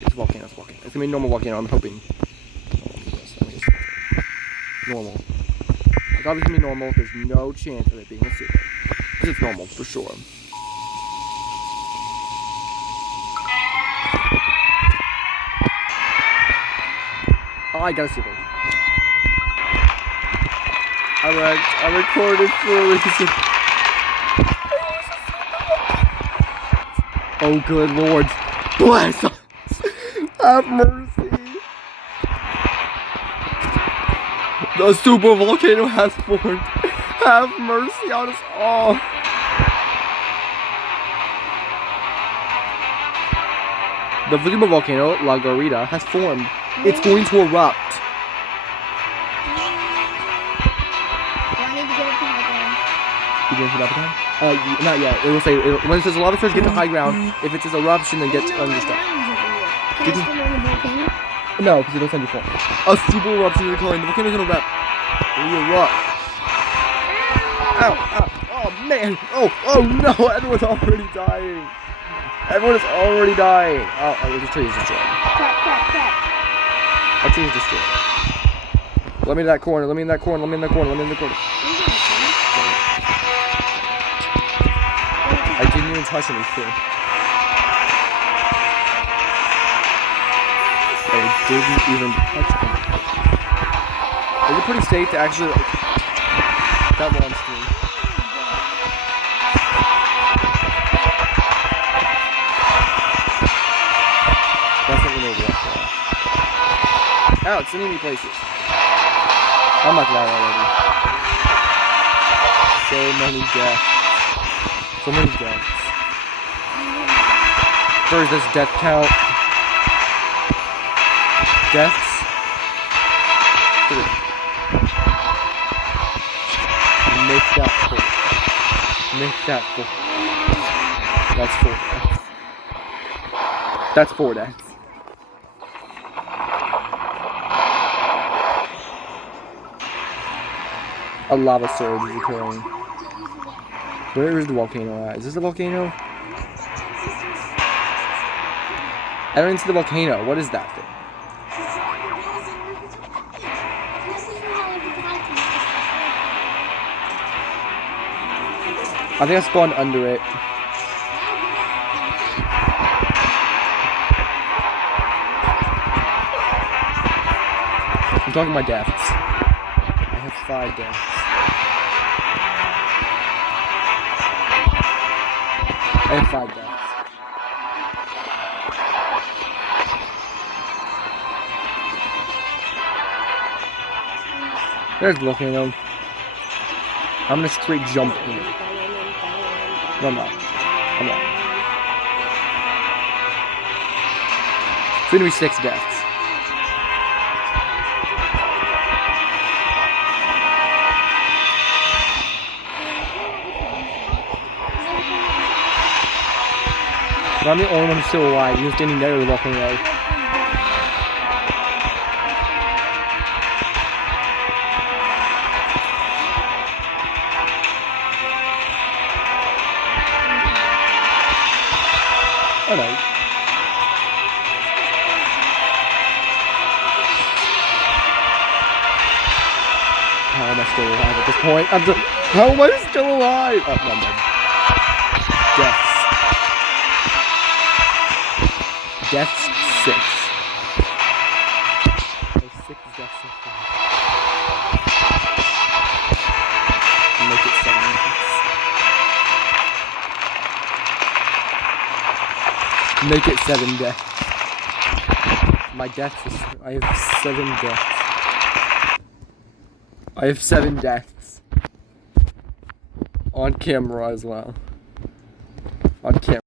It's volcano. It's volcano. It's gonna be a normal volcano. I'm hoping. Normal. I thought it was gonna be normal. There's no chance of it being a super. Because it's normal for sure. Oh, I got a super. I recorded for a reason. Oh, good Lord. Bless us. Have mercy. The super volcano has formed. Have mercy on us all. The super volcano, La Garita, has formed. It's going to erupt. You didn't put up a time? Not yet. It will say, when it says lava surge, get to high ground. If it says eruption, then get to understuff. No, because it'll send you form. A super eruption is occurring. The volcano's gonna erupt. Erupt. Ow, ow. Oh, man. Oh no. Everyone's already dying. Everyone is already dying. Oh, the tree is destroyed. Our tree is destroyed. Let me in that corner. Let me in that corner. Let me in that corner. Let me in the corner. I didn't even touch anything. I didn't even touch anything. Is it pretty safe to actually that monster? That's not gonna work. Ow, it's sending me places. I'm not gonna die already. So many deaths. So many deaths. Where's this death count? Deaths? 3. Make that 4. Make that 4. That's 4 deaths. That's 4 deaths. A lava surge is occurring. Where is the volcano at? Is this a volcano? I don't even see the volcano. What is that thing? I think I spawned under it. I'm talking about deaths. I have 5 deaths. I have 5 deaths. There's the volcano. I'm gonna straight jump in it. No, I'm not. I'm not. It's gonna be 6 deaths. But I'm the only one who's still alive. You're standing there with the volcano. Oh no. How am I still alive at this point? How am I still alive? Oh, no, I'm dead. Deaths. Deaths 6. There's 6 deaths so far. Make it 7 deaths. Make it 7 deaths. My deaths is... I have 7 deaths. I have 7 deaths. On camera as well. On camera.